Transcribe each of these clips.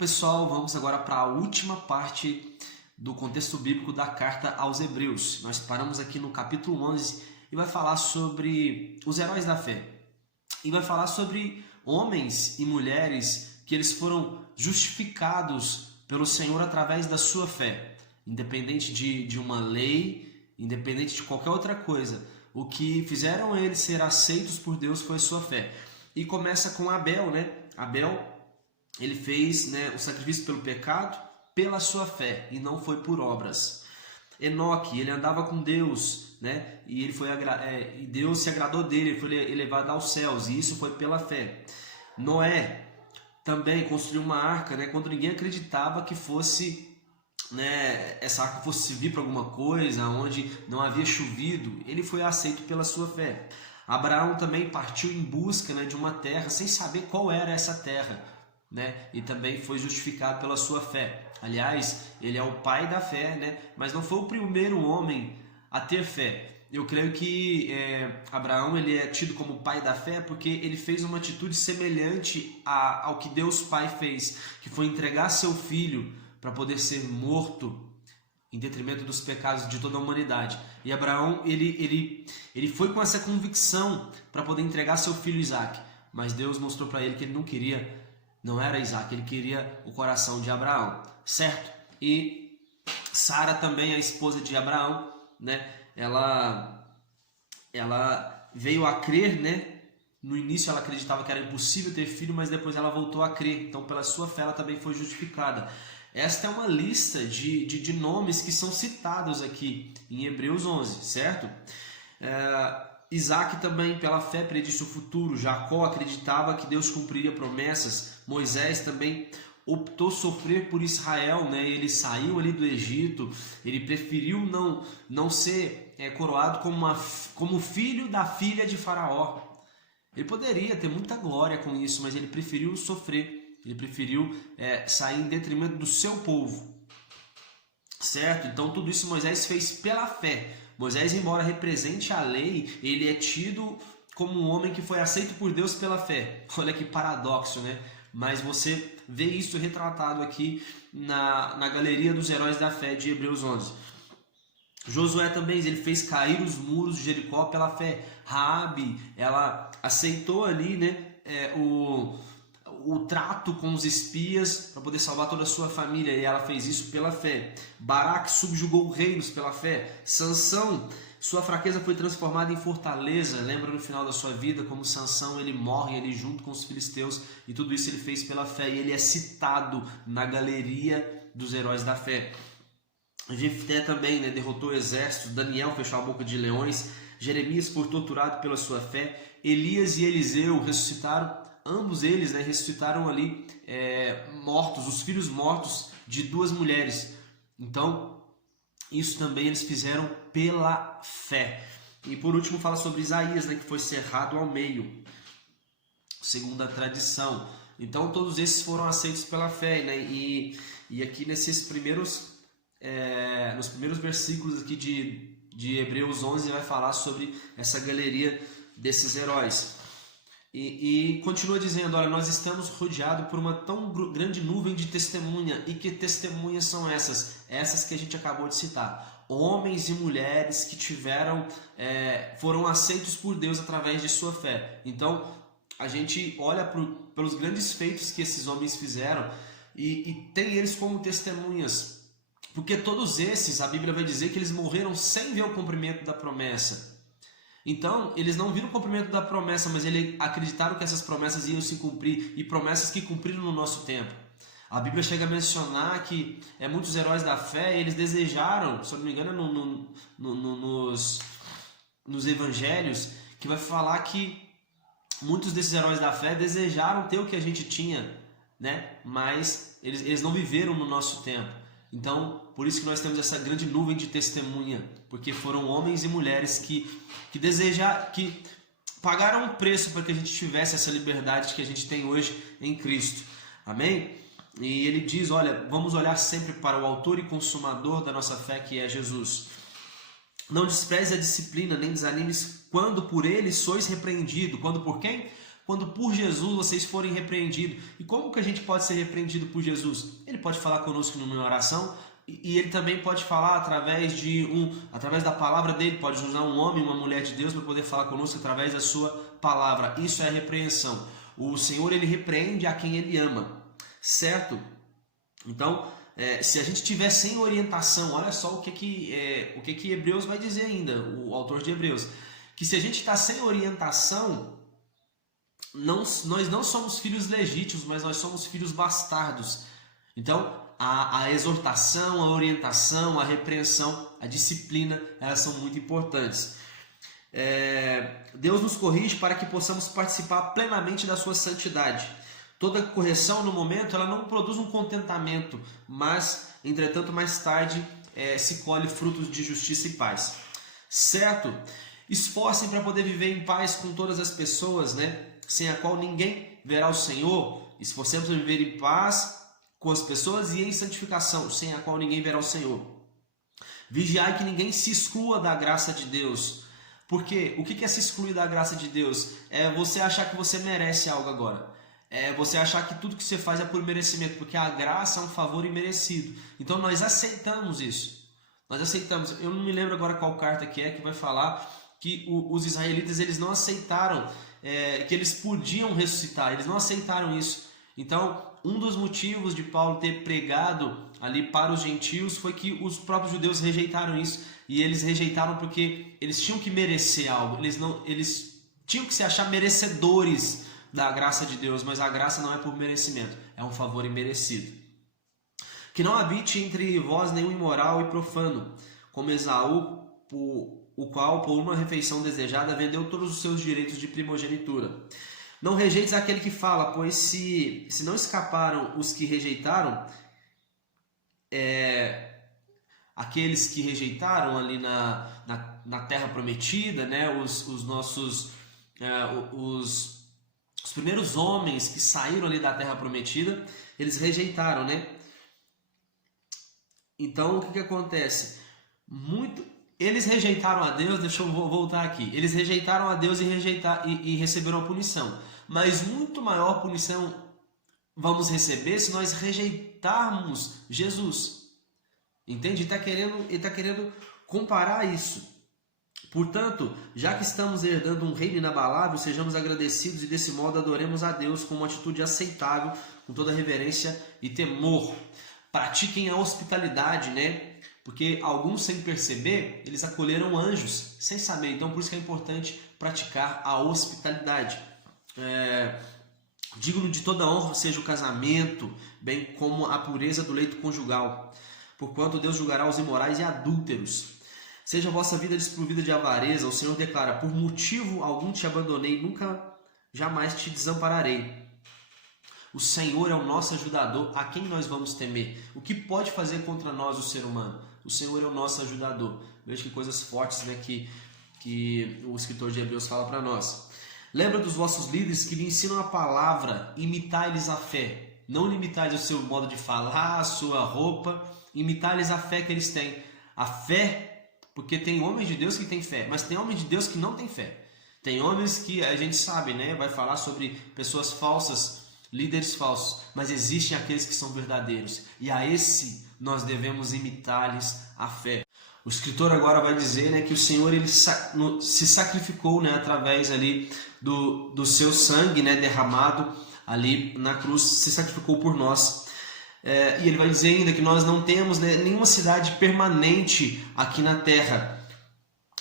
pessoal, vamos agora para a última parte do contexto bíblico da carta aos Hebreus. Nós paramos aqui no capítulo 11 e vai falar sobre os heróis da fé. E vai falar sobre homens e mulheres que eles foram justificados pelo Senhor através da sua fé. Independente de uma lei, independente de qualquer outra coisa, o que fizeram eles ser aceitos por Deus foi a sua fé. E começa com Abel, né? Abel, ele fez, o sacrifício pelo pecado, pela sua fé, e não foi por obras. Enoque, ele andava com Deus, e e Deus se agradou dele, ele foi elevado aos céus, e isso foi pela fé. Noé também construiu uma arca, quando ninguém acreditava que fosse, essa arca fosse servir para alguma coisa, onde não havia chovido, ele foi aceito pela sua fé. Abraão também partiu em busca de uma terra, sem saber qual era essa terra, e também foi justificado pela sua fé. Aliás, ele é o pai da fé, mas não foi o primeiro homem a ter fé. Eu creio que Abraão ele é tido como pai da fé porque ele fez uma atitude semelhante ao que Deus Pai fez, que foi entregar seu filho para poder ser morto em detrimento dos pecados de toda a humanidade. E Abraão ele foi com essa convicção para poder entregar seu filho Isaac, mas Deus mostrou para ele que ele não era Isaac, ele queria o coração de Abraão, certo? E Sara também, a esposa de Abraão, ela veio a crer, no início ela acreditava que era impossível ter filho, mas depois ela voltou a crer, então pela sua fé ela também foi justificada. Esta é uma lista de nomes que são citados aqui em Hebreus 11, certo? Isaac também pela fé predisse o futuro, Jacó acreditava que Deus cumpriria promessas, Moisés também optou sofrer por Israel, ele saiu ali do Egito, ele preferiu não ser coroado como filho da filha de Faraó. Ele poderia ter muita glória com isso, mas ele preferiu sofrer, ele preferiu sair em detrimento do seu povo, certo? Então tudo isso Moisés fez pela fé. Moisés, embora represente a lei, ele é tido como um homem que foi aceito por Deus pela fé. Olha que paradoxo, Mas você vê isso retratado aqui na galeria dos heróis da fé de Hebreus 11. Josué também, ele fez cair os muros de Jericó pela fé. Raabe, ela aceitou ali, o trato com os espias para poder salvar toda a sua família, e ela fez isso pela fé. Baraque subjugou reinos pela fé. Sansão, sua fraqueza foi transformada em fortaleza. Lembra no final da sua vida como Sansão ele morre ali junto com os filisteus, e tudo isso ele fez pela fé, e ele é citado na galeria dos heróis da fé. Jefté também derrotou exércitos. Daniel fechou a boca de leões. Jeremias foi torturado pela sua fé. Elias e Eliseu ressuscitaram, ambos eles ressuscitaram ali mortos, os filhos mortos de duas mulheres. Então isso também eles fizeram pela fé. E por último fala sobre Isaías, que foi cerrado ao meio, segundo a tradição. Então todos esses foram aceitos pela fé, e aqui nesses nos primeiros versículos aqui de Hebreus 11 vai falar sobre essa galeria desses heróis. E continua dizendo, olha, nós estamos rodeados por uma tão grande nuvem de testemunha. E que testemunhas são essas? Essas que a gente acabou de citar. Homens e mulheres que foram aceitos por Deus através de sua fé. Então, a gente olha pelos grandes feitos que esses homens fizeram e tem eles como testemunhas. Porque todos esses, a Bíblia vai dizer que eles morreram sem ver o cumprimento da promessa. Então, eles não viram o cumprimento da promessa, mas eles acreditaram que essas promessas iam se cumprir, e promessas que cumpriram no nosso tempo. A Bíblia chega a mencionar que muitos heróis da fé, eles desejaram, se eu não me engano, nos evangelhos, que vai falar que muitos desses heróis da fé desejaram ter o que a gente tinha, mas eles não viveram no nosso tempo. Então, por isso que nós temos essa grande nuvem de testemunha, porque foram homens e mulheres que pagaram um preço para que a gente tivesse essa liberdade que a gente tem hoje em Cristo. Amém? E ele diz, olha, vamos olhar sempre para o autor e consumador da nossa fé, que é Jesus. Não despreze a disciplina, nem desanimes quando por ele sois repreendido. Quando por quem? quando por Jesus vocês forem repreendidos. E como que a gente pode ser repreendido por Jesus? Ele pode falar conosco numa oração, e ele também pode falar através da palavra dele, pode usar um homem, uma mulher de Deus para poder falar conosco através da sua palavra. Isso é repreensão. O Senhor, ele repreende a quem ele ama, certo? Então, se a gente tiver sem orientação, olha só o que Hebreus vai dizer ainda, o autor de Hebreus, que se a gente está sem orientação, nós não somos filhos legítimos, mas nós somos filhos bastardos. Então, a exortação, a orientação, a repreensão, a disciplina, elas são muito importantes. Deus nos corrige para que possamos participar plenamente da sua santidade. Toda correção no momento ela não produz um contentamento, mas, entretanto, mais tarde se colhe frutos de justiça e paz. Certo? Esforcem para poder viver em paz com todas as pessoas, né? Sem a qual ninguém verá o Senhor. Esforcemos para viver em paz com as pessoas e em santificação, sem a qual ninguém verá o Senhor. Vigiai que ninguém se exclua da graça de Deus. Porque o que é se excluir da graça de Deus? É você achar que você merece algo agora. É você achar que tudo que você faz é por merecimento, porque a graça é um favor imerecido. Então nós aceitamos isso. Nós aceitamos. Eu não me lembro agora qual carta que vai falar que os israelitas eles não aceitaram que eles podiam ressuscitar. Eles não aceitaram isso. Então, um dos motivos de Paulo ter pregado ali para os gentios foi que os próprios judeus rejeitaram isso. E eles rejeitaram porque eles tinham que merecer algo. Eles tinham que se achar merecedores da graça de Deus, mas a graça não é por merecimento, é um favor imerecido. Que não habite entre vós nenhum imoral e profano, como Esaú, o qual por uma refeição desejada vendeu todos os seus direitos de primogenitura. Não rejeites aquele que fala, pois se não escaparam os que rejeitaram, aqueles que rejeitaram ali na terra prometida, né, os primeiros homens que saíram ali da terra prometida, eles rejeitaram, né? Então, o que acontece? Eles rejeitaram a Deus, deixa eu voltar aqui. Eles rejeitaram a Deus e receberam a punição. Mas muito maior punição vamos receber se nós rejeitarmos Jesus. Entende? Ele está querendo comparar isso. Portanto, já que estamos herdando um reino inabalável, sejamos agradecidos e desse modo adoremos a Deus com uma atitude aceitável, com toda reverência e temor. Pratiquem a hospitalidade, né? Porque alguns, sem perceber, eles acolheram anjos, sem saber. Então, por isso que é importante praticar a hospitalidade. Digno de toda honra seja o casamento, bem como a pureza do leito conjugal. Porquanto Deus julgará os imorais e adúlteros. Seja a vossa vida desprovida de avareza, o Senhor declara, por motivo algum te abandonei, nunca, jamais te desampararei. O Senhor é o nosso ajudador, a quem nós vamos temer? O que pode fazer contra nós o ser humano? O Senhor é o nosso ajudador. Veja que coisas fortes, né, que o escritor de Hebreus fala para nós. Lembra dos vossos líderes que lhe ensinam a palavra, imitai-lhes a fé. Não limitais o seu modo de falar, a sua roupa, imitai-lhes a fé que eles têm. A fé, porque tem homens de Deus que têm fé, mas tem homens de Deus que não têm fé. Tem homens que a gente sabe, né, vai falar sobre pessoas falsas, líderes falsos, mas existem aqueles que são verdadeiros. E a esse nós devemos imitar-lhes a fé. O escritor agora vai dizer, né, que o Senhor ele se sacrificou, né, através ali do seu sangue, né, derramado ali na cruz, se sacrificou por nós. E ele vai dizer ainda que nós não temos, né, nenhuma cidade permanente aqui na terra,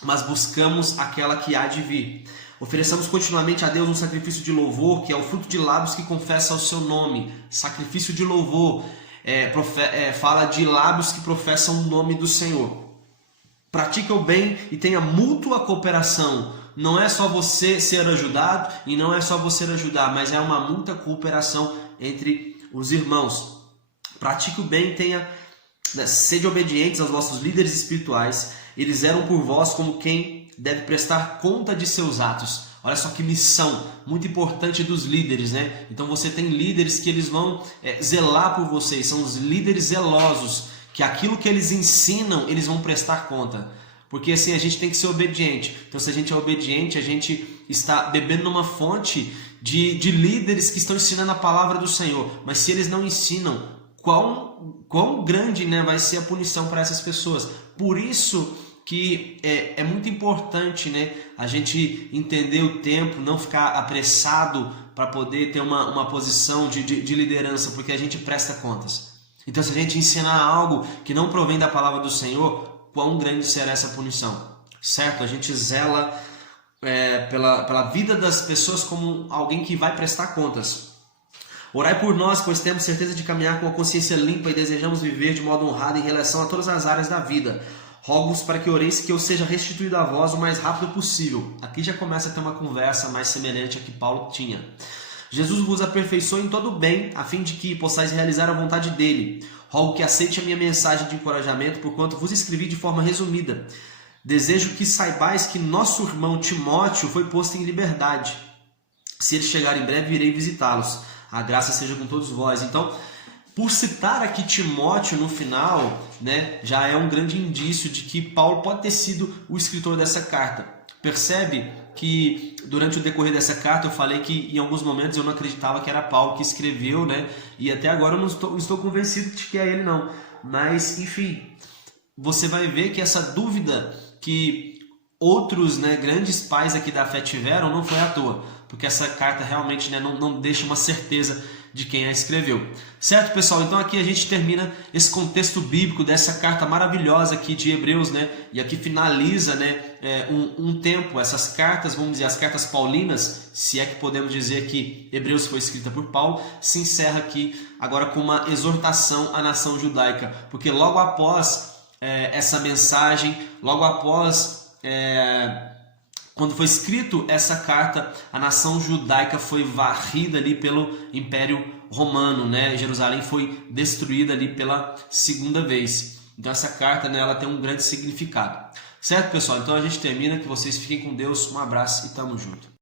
mas buscamos aquela que há de vir. Ofereçamos continuamente a Deus um sacrifício de louvor, que é o fruto de lábios que confessa o seu nome. Sacrifício de louvor fala de lábios que professam o nome do Senhor. Pratique o bem e tenha mútua cooperação. Não é só você ser ajudado e não é só você ajudar, mas é uma mútua cooperação entre os irmãos. Pratique o bem e tenha, sede obedientes aos vossos líderes espirituais. Eles eram por vós como quem deve prestar conta de seus atos. Olha só que missão muito importante dos líderes, né? Então você tem líderes que eles vão zelar por vocês, são os líderes zelosos, que aquilo que eles ensinam, eles vão prestar conta. Porque assim, a gente tem que ser obediente. Então se a gente é obediente, a gente está bebendo numa fonte de líderes que estão ensinando a palavra do Senhor, mas se eles não ensinam, quão grande, né, vai ser a punição para essas pessoas. Por isso que é muito importante, né, a gente entender o tempo, não ficar apressado para poder ter uma posição de liderança, porque a gente presta contas. Então, se a gente ensinar algo que não provém da palavra do Senhor, quão grande será essa punição, certo? A gente zela pela vida das pessoas como alguém que vai prestar contas. Orai por nós, pois temos certeza de caminhar com a consciência limpa e desejamos viver de modo honrado em relação a todas as áreas da vida. Rogo-vos para que oreis que eu seja restituído a vós o mais rápido possível. Aqui já começa a ter uma conversa mais semelhante a que Paulo tinha. Jesus vos aperfeiçoe em todo o bem, a fim de que possais realizar a vontade dele. Rogo que aceite a minha mensagem de encorajamento, porquanto vos escrevi de forma resumida. Desejo que saibais que nosso irmão Timóteo foi posto em liberdade. Se ele chegar em breve, irei visitá-los. A graça seja com todos vós. Então, por citar aqui Timóteo no final, né, já é um grande indício de que Paulo pode ter sido o escritor dessa carta. Percebe que durante o decorrer dessa carta eu falei que em alguns momentos eu não acreditava que era Paulo que escreveu, né? E até agora eu não estou convencido de que é ele não. Mas, enfim, você vai ver que essa dúvida que outros, né, grandes pais aqui da fé tiveram não foi à toa, porque essa carta realmente, né, não deixa uma certeza de quem a escreveu. Certo, pessoal? Então aqui a gente termina esse contexto bíblico dessa carta maravilhosa aqui de Hebreus, né? E aqui finaliza, né, um tempo, essas cartas, vamos dizer, as cartas paulinas, se é que podemos dizer que Hebreus foi escrita por Paulo, se encerra aqui agora com uma exortação à nação judaica, porque logo após essa mensagem, logo após quando foi escrito essa carta, a nação judaica foi varrida ali pelo Império Romano, né? Jerusalém foi destruída ali pela segunda vez. Então essa carta, né, ela tem um grande significado. Certo, pessoal? Então a gente termina, que vocês fiquem com Deus, um abraço e tamo junto.